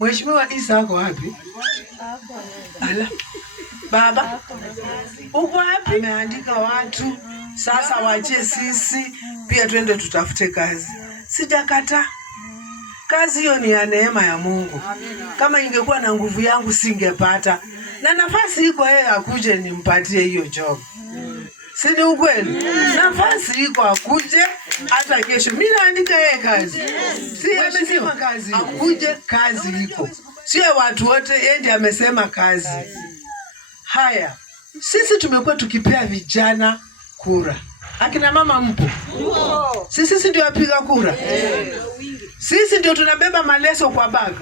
Mheshimiwa Isa ako wapi? Ala. Baba. Uko wapi? Ameandika watu sasa wache sisi pia twende tutafute kazi. Sijakata. Kazi hiyo ni ya neema ya Mungu. Kama ingekuwa na nguvu yangu singepata. Na nafasi iko yeye akuje nimpatie hiyo job. Si ni ukweli? Nafasi iko akuje hata kesho. Mimi naandika yeye kazi. Si amesema kazi. Akuje kazi iko. Sio watu wote yeye ndiye amesema kazi. Haya. Sisi tumekuwa tukipea vijana kura. Akina mama mpo? Sisi ndio wapiga kura. Sisi ndio tunabeba maleso kwa bag.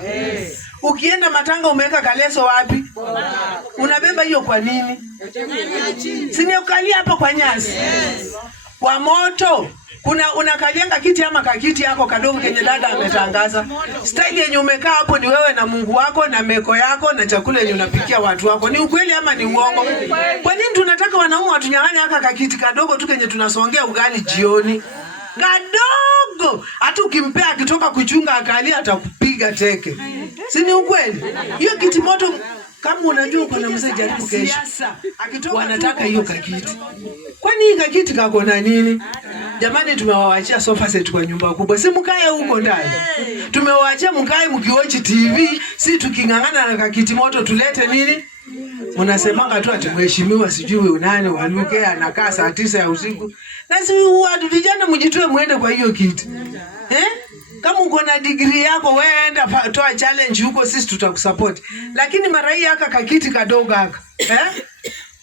Ukienda matanga umeweka kaleso wapi? Unabeba hiyo kwa nini? Siniokalia hapa kwa nyasi. Kwa moto. Unakalianga kiti ama kakiti yako kadogo kenye dada ametangaza. Style yenye umekaa hapo ni wewe na Mungu wako na meko yako na chakula yenye unapikia watu wako. Ni ukweli ama ni uongo? Kwa nini tunataka wanaume watunyang'anye haka kakiti kadogo tu kenye tunasongea ugali jioni? Kadogo. Hata ukimpea akitoka kuchunga akalia atakupiga teke. Si ni ukweli? Hiyo kiti moto kama unajua kuna mzee jaribu kesho. Akitoka wanataka hiyo kakiti. Kwani hii kakiti kako na nini? Jamani tumewaachia sofa set kwa nyumba kubwa. Si mkae huko ndani. Tumewaachia mkae mkiwatch TV, si tukingangana na kakiti moto tulete nini? Unasemanga tu ati mheshimiwa sijui unani wanuke anakaa saa 9 ya usiku. Na si watu vijana mjitoe muende kwa hiyo kiti. Kama uko na degree yako wewe enda toa challenge huko sisi tutakusupport. Lakini marai haka kakiti kadogo haka.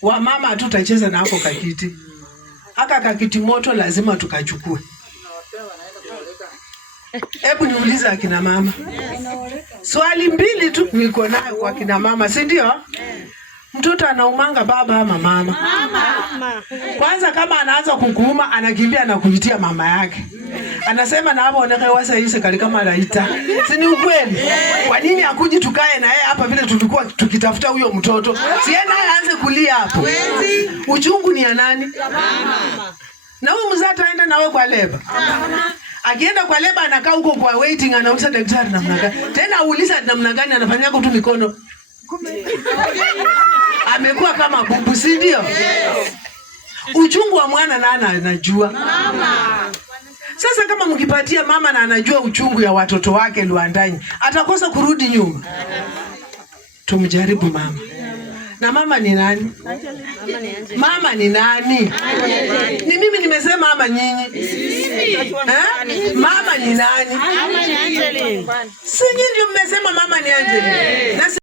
Wa mama hatutacheza na hapo kakiti. Haka kakiti moto lazima tukachukue. Hebu niulize akina mama. Swali mbili tu niko nayo kwa akina mama, si ndio? Mtoto anaumanga baba ama mama? Mama. Kwanza kama anaanza kukuuma anakimbia na kuitia mama yake. Anasema na hapo oneka wasa hii serikali kama raita. Si ni ukweli? Kwa nini akuji tukae na yeye hapa vile tulikuwa tukitafuta huyo mtoto? Si yeye naye aanze kulia hapo. Uchungu ni ya nani? Mama. Na huyu mzee ataenda na wewe kwa leba. Mama. Akienda kwa leba anakaa huko kwa waiting anauliza daktari namna gani. Tena auliza namna gani anafanyia tu mikono. Amekuwa kama bubu, si ndio? Uchungu wa mwana na anajua. Mama. Sasa kama mkipatia mama na anajua uchungu ya watoto wake Luandani, atakosa kurudi nyuma. Tumjaribu mama. Na mama ni nani? Mama ni nani? Ni mimi nimesema ama nyinyi? Mama ni nani? Mama ni Angeline. Si nyinyi ndio mmesema mama ni Angeline.